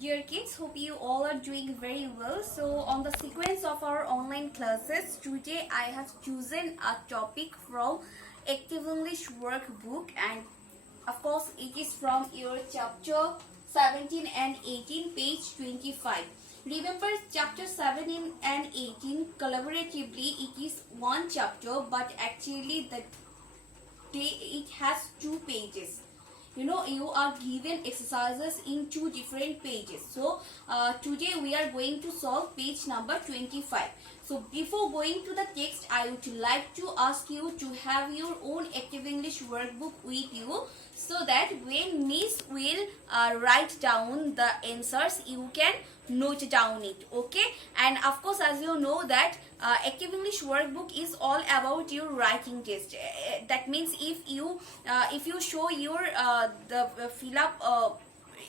Dear kids, hope you all are doing very well. So on the sequence of our online classes, today I have chosen a topic from Active English Workbook, and of course it is from your chapter 17 and 18, page 25. Remember, chapter 17 and 18 collaboratively it is one chapter, but actually it has 2 pages. You are given exercises in 2 different pages. So today we are going to solve page number 25. So before going to the text, I would like to ask you to have your own Active English workbook with you, so that when Miss will write down the answers, you can note down it. Okay, and of course, as you know that Active English workbook is all about your writing test. That means if you show your the fill up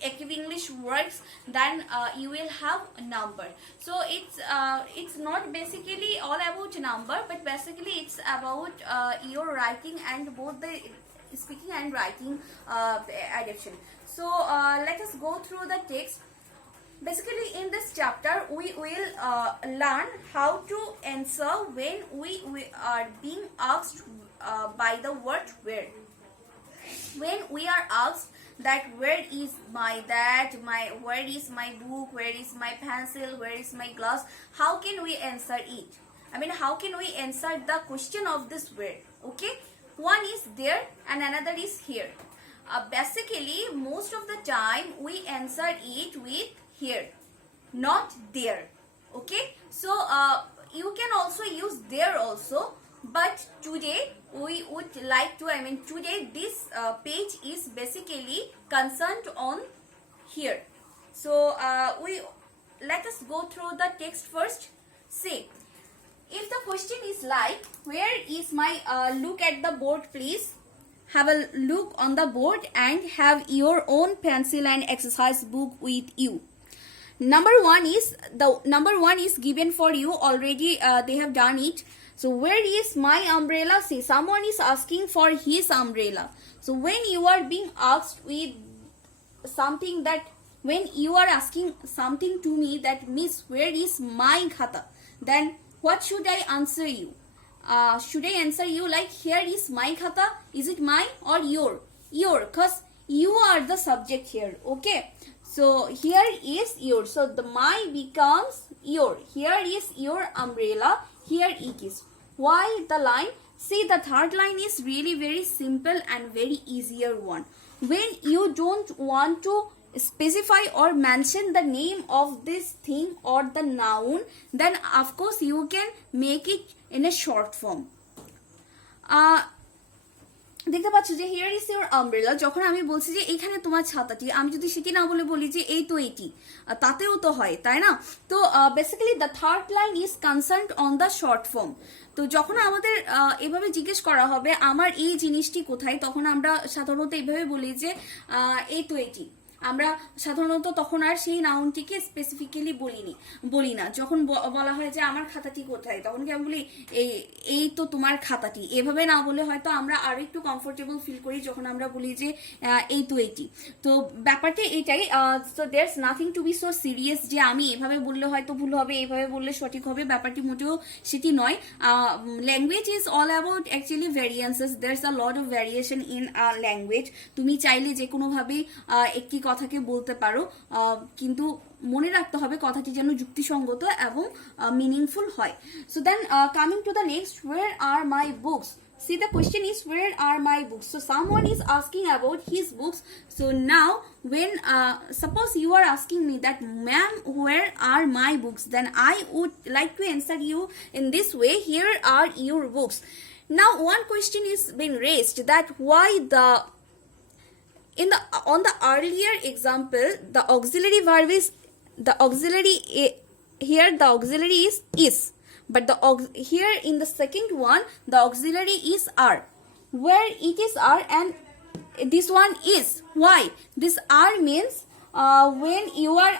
Active English words, then you will have a number. So it's not basically all about number, but basically it's about your writing and both the speaking and writing adaptation. So let us go through the text. Basically, in this chapter, we will learn how to answer when we are being asked by the word where. When we are asked that where is my where is my book, where is my pencil, where is my glass, how can we answer it? How can we answer the question of this where? Okay, one is there and another is here. Basically, most of the time we answer it with here, not there. Okay, so you can also use there also, but today we would like to today this page is basically concerned on here. So let us go through the text first. See, if the question is like, where is my look at the board, please have a look on the board and have your own pencil and exercise book with you. Number one is given for you already. They have done it. So where is my umbrella? See, someone is asking for his umbrella. So when you are being asked with something, that when you are asking something to me, that Miss, where is my khata, then what should I answer you? Should I answer you like, here is my khata? Is it my or your? Your, because you are the subject here. Okay, so here is your, so the my becomes your. Here is your umbrella, here it is. Why the line? See, the third line is really very simple and very easier one. When you don't want to specify or mention the name of this thing or the noun, then of course you can make it in a short form. দেখতে পাচ্ছ যে here is your umbrella, যখন আমি বলছি যে এইখানে তোমার ছাতাটি, আমি যদি সেটি না বলে বলি যে এই তো এটি, তাতেও তো হয়, তাই না? তো basically the third line is concerned on the short form. তো যখন আমাদের এভাবে জিজ্ঞেস করা হবে আমার এই জিনিসটি কোথায়, তখন আমরা সাধারণত এইভাবে বলি যে এই তো এটি। আমরা সাধারণত তখন আর সেই নাউনটিকে স্পেসিফিক্যালি বলি না। যখন বলা হয় যে আমার খাতাটি কোথায়, তখন কি আমি বলি এই তো তোমার খাতাটি, এভাবে না বলে হয়তো আমরা আরো একটু কমফোর্টেবল ফিল করি যখন আমরা বলি যে এই তো এটি। তো ব্যাপারটা এটাই। So there's nothing to be so serious যে আমি এভাবে বললে হয়তো ভুল হবে, এইভাবে বললে সঠিক হবে, ব্যাপারটি মোটেও সেটি নয়। Language is all about actually variances. There's a lot of variation in language. তুমি চাইলে যে কোনোভাবে একটি কথাকে বলতে পারো, কিন্তু মনে রাখতে হবে কথাটি যেন যুক্তিসঙ্গত এবং মিনিংফুল হয়। So then coming to the next, where are my books? See, the question is where are my books? So someone is asking about his books. So now when suppose you are asking me that, ma'am, where are my books, then I would like to answer you in this way, here are your books. Now one question is being raised, that why on the earlier example the auxiliary verb is here the auxiliary is, but here in the second one the auxiliary is are, where it is are and this one is. Why? This are means when you are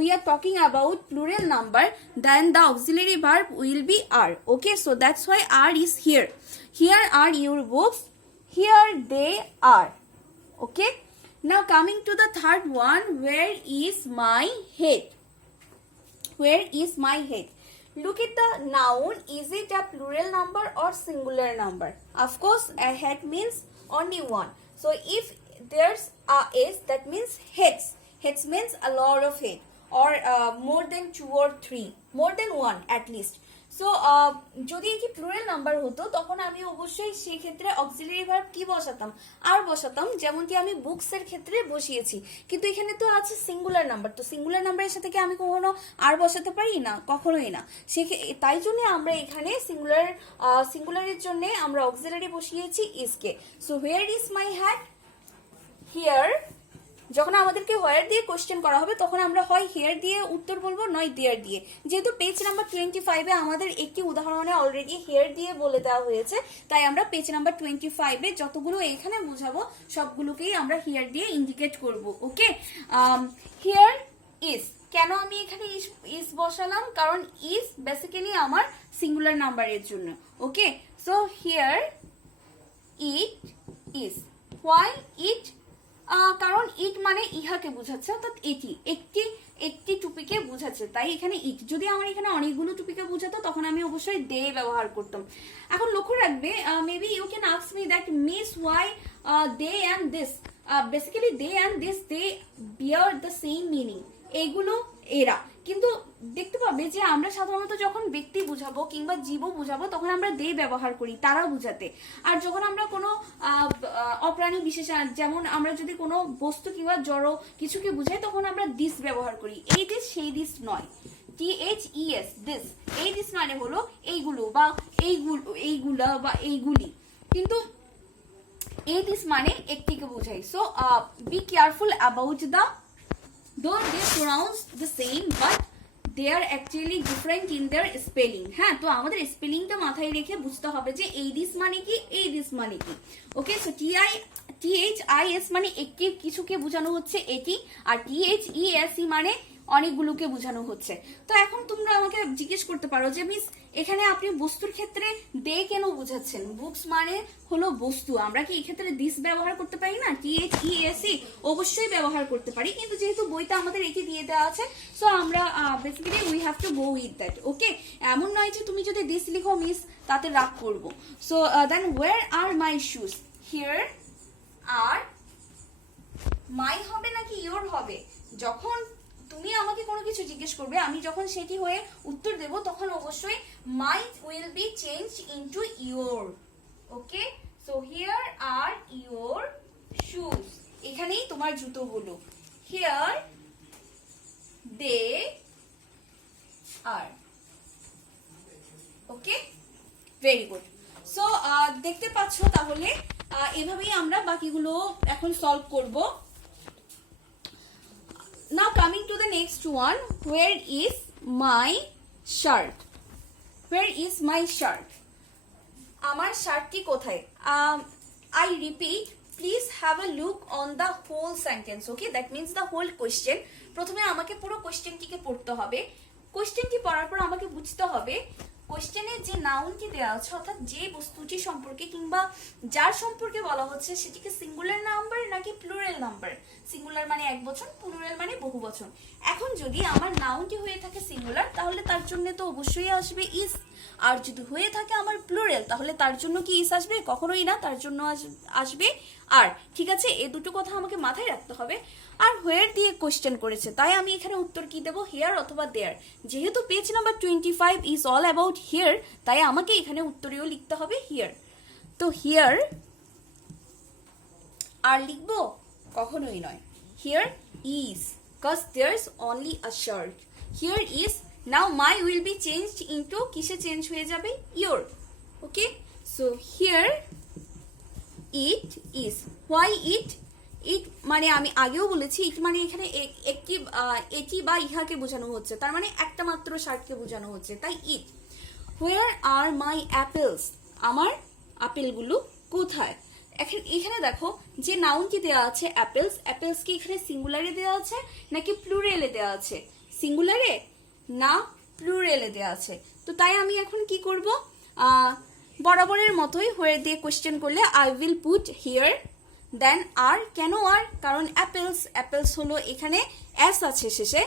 we are talking about plural number, then the auxiliary verb will be are. Okay, so that's why are is here are your books, here they are. Okay, Now coming to the third one, where is my head? Where is my head? Look at the noun. Is it a plural number or singular number? Of course, a head means only one. So if there's a s, that means heads. Heads means a lot of head, or more than 2 or 3, more than 1 at least. So যদি এটি plural number হতো তখন আমি অবশ্যই সেই ক্ষেত্রে auxiliary verb কি বসাতাম, আর বসাতাম, যেমনটি আমি বুকস এর ক্ষেত্রে বসিয়েছি। কিন্তু এখানে তো আছে সিঙ্গুলার নাম্বার, তো সিঙ্গুলার নাম্বারের সাথে কি আমি কখনো আর বসাতে পারি না? কখনোই না। তাই জন্য আমরা এখানে সিঙ্গুলারের জন্য আমরা অক্সিলারি বসিয়েছি ইসকে। So where is my hat? Here. যখন আমাদেরকে হোয়ার দিয়ে কোশ্চেন করা হবে তখন আমরা হয় হিয়ার দিয়ে উত্তর বলবো, নয় দেয়ার দিয়ে। যেহেতু পেজ নাম্বার 25-এ আমাদের একটি উদাহরণে অলরেডি হিয়ার দিয়ে বলে দেওয়া হয়েছে, তাই আমরা পেজ নাম্বার 25-এ যতগুলো এখানে বোঝাবো সবগুলোকেই আমরা হিয়ার দিয়ে ইন্ডিকেট করব। ওকে, হিয়ার ইজ। কেন আমি এখানে ইজ বসালাম? কারণ ইজ বেসিক্যালি আমার সিঙ্গুলার নাম্বারের জন্য। Okay, so here it is. Why it? কারণ ইট মানে ইহাকে বোঝাচ্ছে, অর্থাৎ এটি একটি টুপিকে বোঝাচ্ছে, তাই এখানে ইট। যদি আমার এখানে অনেকগুলো টুপিকে বোঝাতো তখন আমি অবশ্যই দে ব্যবহার করতাম। এখন লক্ষ্য রাখবে, maybe you can ask me that miss why they and this. Basically they and this, they bear the same meaning. এইগুলো এরা, কিন্তু দেখতে পাবে যে আমরা সাধারণত যখন ব্যক্তি বুঝাবো কিংবা জীব বুঝাবো তখন আমরা দে ব্যবহার করি তারা বুঝাতে। আর যখন আমরা কোনো অপ্রাণী বিশেষণ, যেমন আমরা যদি কোনো বস্তু কিংবা জড় কিছুকে বুঝাই তখন আমরা দিস ব্যবহার করি। এই দিস সেই দিস নয়, THES, দিস। এই দিস মানে হলো এইগুলো বা এইগুলা বা এইগুলি, কিন্তু এই দিস মানে একটিকে বোঝাই। So be careful about the, though they pronounce the same but they are actually different in their spelling। হ্যাঁ, তো আমাদের স্পেলিংটা মাথায় রেখে বুঝতে হবে যে এই দিস মানে কি, এই দিস মানে কি। ওকে, সো THIS মানে একটি কিছুকে বোঝানো হচ্ছে এটি, আর THESE মানে অনেকগুলোকে বোঝানো হচ্ছে। তো এখন তোমরা আমাকে জিজ্ঞেস করতে পারো যে মিস এখানে আপনি বস্তুর ক্ষেত্রে দে কেন বোঝাচ্ছেন? বুকস মানে হলো বস্তু, আমরা কি এই ক্ষেত্রে দিস ব্যবহার করতে পারি না? THESE অবশ্যই ব্যবহার করতে পারি, কিন্তু যেহেতু বইটা আমাদের এটি দিয়ে দেওয়া আছে সো আমরা basically we have to go with that. Okay, এমন নয় যে তুমি যদি দিস লিখো মিস তাতে রাগ করবো। So then where are my shoes? Here are my হবে নাকি ইয়োর হবে? যখন তুমি আমাকে কোনো কিছু জিজ্ঞেস করবে, আমি যখন সেটি হয়ে উত্তর দেব তখন অবশ্যই my will be change into your. Okay, so here are your shoes. এখানেই তোমার জুতোগুলো। Here they are. Okay, very good. So দেখতে পাচ্ছ তাহলে এভাবেই আমরা বাকিগুলো এখন সলভ করব। Now coming to the next one, where is my shirt? Where is my shirt? আমার শার্টটি কোথায়? I repeat, please have a look on the whole sentence. Okay, that means the whole question. প্রথমে আমাকে পুরো কোশ্চেনটিকে পড়তে হবে। কোশ্চেনটি পড়ার পর আমাকে বুঝতে হবে কোশ্চেনে যে নাউনটি দেওয়া আছে, অর্থাৎ যে বস্তুটি সম্পর্কে কিংবা যার সম্পর্কে বলা হচ্ছে সেটিকে সিঙ্গুলার নাম্বার নাকি প্লুরাল নাম্বার। সিঙ্গুলার মানে এক বচন, প্লুরাল মানে বহু বচন। এখন যদি আমার নাউনটি হয়ে থাকে সিঙ্গুলার তাহলে তার জন্য তো অবশ্যই আসবে ইজ, আর যদি হয়ে থাকে আমার প্লুরাল তাহলে তার জন্য কি ইজ আসবে? কখনোই না, তার জন্য আসবে আর। ঠিক আছে, এই দুটো কথা আমাকে মাথায় রাখতে হবে। আর হোয়ার দিয়ে কোশ্চেন করেছে, তাই আমি এখানে উত্তর কি দেবো? হিয়ার অথবা দেয়ার। যেহেতু page number 25 is all about here, তাই আমাকে এখানে উত্তরেও লিখতে হবে হিয়ার। তো হিয়ার আর লিখবো? কখনোই নয়। Here is, cause there's only a shirt. Here is. Now my will be changed into কিসে চেঞ্জ হয়ে যাবে? Your. Okay, so here it is. Why it? It মানে আমি আগেও বলেছি ইট মানে এখানে এটি বা ইহাকে বোঝানো হচ্ছে, তার মানে একটা মাত্র শার্টকে বোঝানো হচ্ছে, তাই ইট। হোয়ার আর মাই অ্যাপেলস? আমার আপেলগুলো কোথায়? এখানে দেখো যে নাউনটি দেওয়া আছে অ্যাপেলস, অ্যাপেলস কি এখানে সিঙ্গুলারে দেওয়া আছে নাকি প্লুরালে দেওয়া আছে? সিঙ্গুলারে না প্লুরালে দেওয়া আছে। তো তাই আমি এখন কি করব? বরাবরের মতোই হোয়ার দিয়ে কোশ্চেন করলে আই উইল পুট হিয়ার, দেন আর, কেন আর? কারণ অ্যাপেলস, অ্যাপেলস হলো এখানে এস আছে শেষে,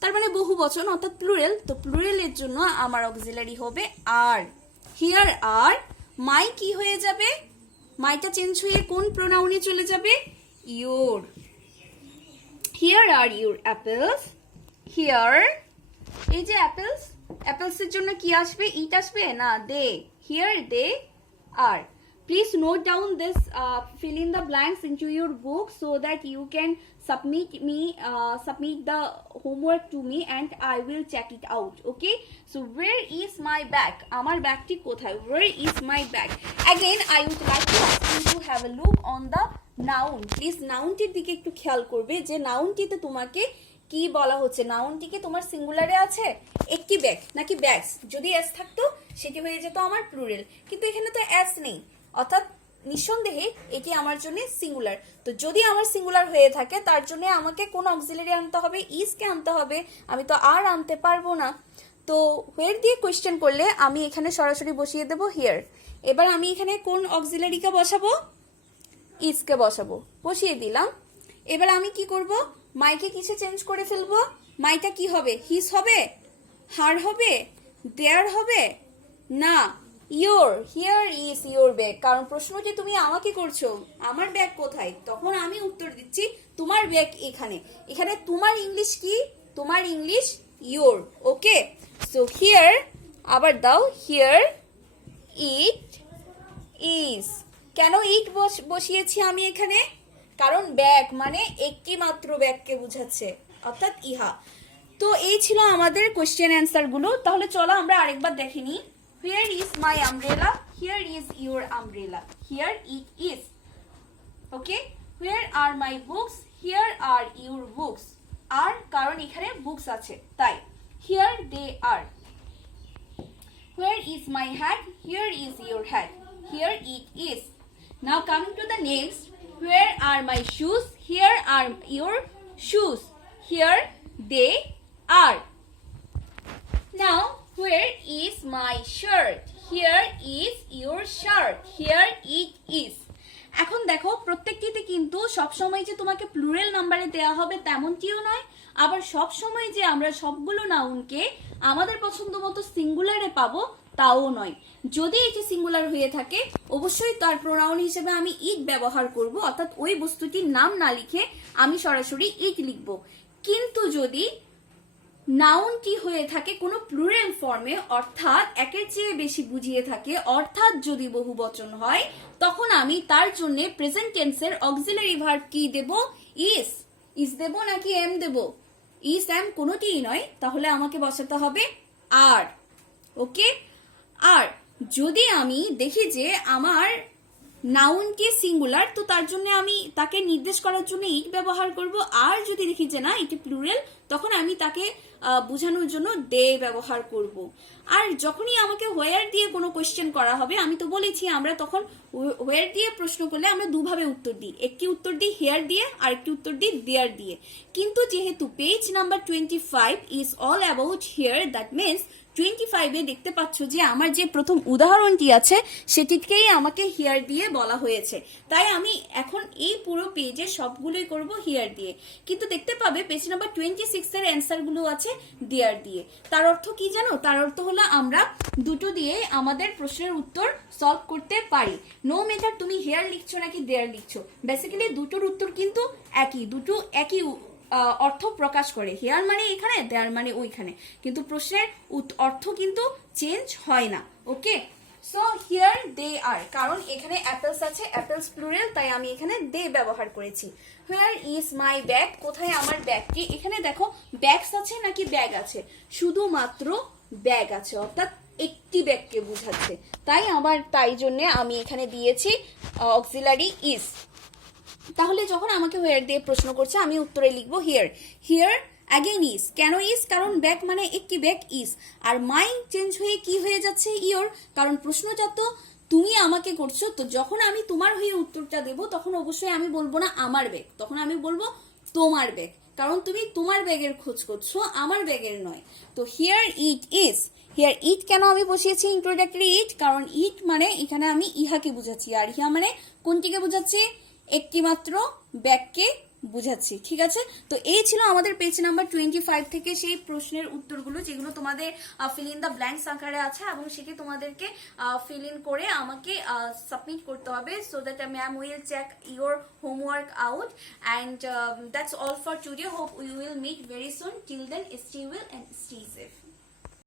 তার মানে বহু বচন অর্থাৎ প্লুরাল, তো প্লুরালের জন্য আমার অক্সিলারি হবে আর। হিয়ার আর মাই কি হয়ে যাবে? মাইটা চেঞ্জ হয়ে কোন প্রোনাউনে চলে যাবে? Your. Here are your apples. Here, এই যে অ্যাপেলস, অ্যাপেলসের জন্য কি আসবে? ইট আসবে না, they. Here they are. Please note down this, fill in the blanks into your book so that you can submit the homework to me and I will check it out. Okay, so where is my bag? Amar bag ti kothay? Where is my bag? Again I would like to ask you to have a look on the noun. Please noun টির দিকে একটু খেয়াল করবে যে নাউনটিতে তোমাকে কি বলা হচ্ছে। নাউনটিকে তোমার সিঙ্গুলারে আছে একটি ব্যাগ নাকি ব্যাগস? যদি এস থাকতো সেটি হয়ে যেত আমার প্লুরাল, কিন্তু এখানে তো এস নেই, অর্থাৎ নিঃসন্দেহে এটি আমার জন্য সিঙ্গুলার। তো যদি আমার সিঙ্গুলার হয়ে থাকে তার জন্য আমাকে কোন অক্সিলারি আনতে হবে? ইজকে আনতে হবে, আমি তো আর আনতে পারবো না। তো হোয়ার দিয়ে কোয়েশ্চেন করলে আমি এখানে সরাসরি বসিয়ে দেব হিয়ার। এবার আমি এখানে কোন অক্সিলারিকে বসাবো? ইজকে বসাবো, বসিয়ে দিলাম। এবার আমি কি করব? মাইকে কিসে চেঞ্জ করে ফেলবো? মাইটা কি হবে? হিজ হবে, হার হবে, দেয়ার হবে না, your. Here is your bag. কারণ প্রশ্নটি তুমি আমাকে করছো, আমার ব্যাগ কোথায়? তখন আমি উত্তর দিচ্ছি তোমার ব্যাগ এখানে। এখানে তোমার ইংলিশ কি? তোমার English your. Okay, so here, আবার দাও, হিয়ার ইট ইজ। কেন ইট বসিয়েছি আমি এখানে? কারণ ব্যাগ মানে একটি মাত্র ব্যাগকে বোঝাচ্ছে, অর্থাৎ ইহা। তো এই ছিল আমাদের কোশ্চেন অ্যান্সার গুলো। তাহলে চলো আমরা আরেকবার দেখে নিই। Here is my umbrella. Here is your umbrella. Here it is. Okay. Where are my books? Here are your books. Are কারণ এখানে books আছে তাই। Here they are. Where is my hat? Here is your hat. Here it is. Now coming to the next. Where are my shoes? Here are your shoes. Here they are. Now where is my shirt? Here is your shirt. Here it is. এখন দেখো প্রত্যেকটিতে কিন্তু সবসময় যে তোমাকে plural নাম্বারে দেওয়া হবে তেমনটিও নয়, আবার সবসময় যে আমরা সবগুলো নাউনকে আমাদের পছন্দ মতো সিঙ্গুলারে পাবো তাও নয়। যদি এটি সিঙ্গুলার হয়ে থাকে অবশ্যই তার প্রোনাউন হিসেবে আমি ইট ব্যবহার করব, অর্থাৎ ওই বস্তুটির নাম না লিখে আমি সরাসরি ইট লিখব। কিন্তু যদি নাউনটি হয়ে থাকে কোনো প্লুরাল ফর্মে, অর্থাৎ একের চেয়ে বেশি বুঝিয়ে থাকে, অর্থাৎ যদি বহু বচন হয়, তখন আমি তার জন্য প্রেজেন্ট টেন্সের অক্সিলারি ভার্ব কি দেব? ইজ। ইজ দেব নাকি এম দেব? ইজ এম কোনোটিই নয়, তাহলে আমাকে বসাতে হবে আর। ওকে, আর যদি আমি দেখি যে আমার নাউনকে সিঙ্গুলার, তো তার জন্য আমি তাকে নির্দেশ করার জন্য ইট ব্যবহার করব। আর যদি দেখি যে না এটি প্লুরাল, তখন আমি তাকে বোঝানোর জন্য দে ব্যবহার করব। আর যখনই আমাকে হোয়ার দিয়ে কোনো কোয়েশ্চেন করা হবে, আমি তো বলেছি আমরা তখন হোয়ার দিয়ে প্রশ্ন করলে আমরা দুভাবে উত্তর দিই, একটি উত্তর দিই হেয়ার দিয়ে আর একটি উত্তর দিই দেয়ার দিয়ে। কিন্তু যেহেতু page number 25 is all about here, that means 25-এ দেখতে পাচ্ছ যে আমার যে প্রথম উদাহরণটি আছে সেটিকেই আমাকে হিয়ার দিয়ে বলা হয়েছে, তাই আমি এখন এই পুরো পেজে সবগুলোই করব হিয়ার দিয়ে। কিন্তু দেখতে পাবে পেজ নাম্বার 26-এর অ্যান্সারগুলো আছে দেয়ার দিয়ে। তার অর্থ কি জানো? তার অর্থ হলো আমরা দুটো দিয়ে আমাদের প্রশ্নের উত্তর সলভ করতে পারি। নো ম্যাটার তুমি হেয়ার লিখছো নাকি দেয়ার লিখছো, বেসিক্যালি দুটোর উত্তর কিন্তু একই, দুটো একই অর্থ প্রকাশ করে। হেয়ার মানে এখানে, দেয়ার মানে ওইখানে, কিন্তু প্রশ্নের অর্থ কিন্তু চেঞ্জ হয় না। ওকে, সো হিয়ার দে আর, কারণ এখানে অ্যাপেলস আছে, অ্যাপেলস প্লুরাল, তাই আমি এখানে দে ব্যবহার করেছি। হোয়ার ইজ মাই ব্যাগ? কোথায় আমার ব্যাগটি? এখানে দেখো ব্যাগস আছে নাকি ব্যাগ আছে? শুধুমাত্র ব্যাগ আছে, অর্থাৎ একটি ব্যাগকে বোঝাচ্ছে, তাই জন্য আমি এখানে দিয়েছি অক্সিলারি ইজ। তাহলে যখন আমাকে হোয়ার দিয়ে প্রশ্ন করছে আমি উত্তরে লিখবো হিয়ার। Here again is. কেন ইজ? কারণ ব্যাগ মানে একটি ব্যাগ ইজ। আর মাই চেঞ্জ হয়ে কি হয়ে যাচ্ছে? ইয়োর। কারণ প্রশ্নটা তো তুমি আমাকে করছো, তো যখন আমি তোমার হয়ে উত্তরটা দেব তখন অবশ্যই আমি বলবো না আমার ব্যাগ, তখন আমি বলবো তোমার ব্যাগ, কারণ তুমি তোমার ব্যাগের খোঁজ করছো, আমার ব্যাগের নয়। তো হিয়ার ইট ইজ। হিয়ার ইট কেন আমি বসিয়েছি ইন্ট্রোডাক্টরি ইট? কারণ ইট মানে এখানে আমি ইহাকে বুঝাচ্ছি, আর ইহা মানে কোনটিকে বুঝাচ্ছি? একটি মাত্র ব্যাগকে বুঝাচ্ছি, ঠিক আছে? তো এই ছিল আমাদের পেজ নাম্বার 25 থেকে সেই প্রশ্নের উত্তরগুলো যেগুলো তোমাদের ফিল ইন দ্য ব্ল্যাঙ্কস আকারে আছে, এবং সেটি তোমাদেরকে ফিল ইন করে আমাকে সাবমিট করতে হবে, so that ma'am will check your homework out. And that's all for today. Hope we will meet very soon. Till then, stay well and stay safe.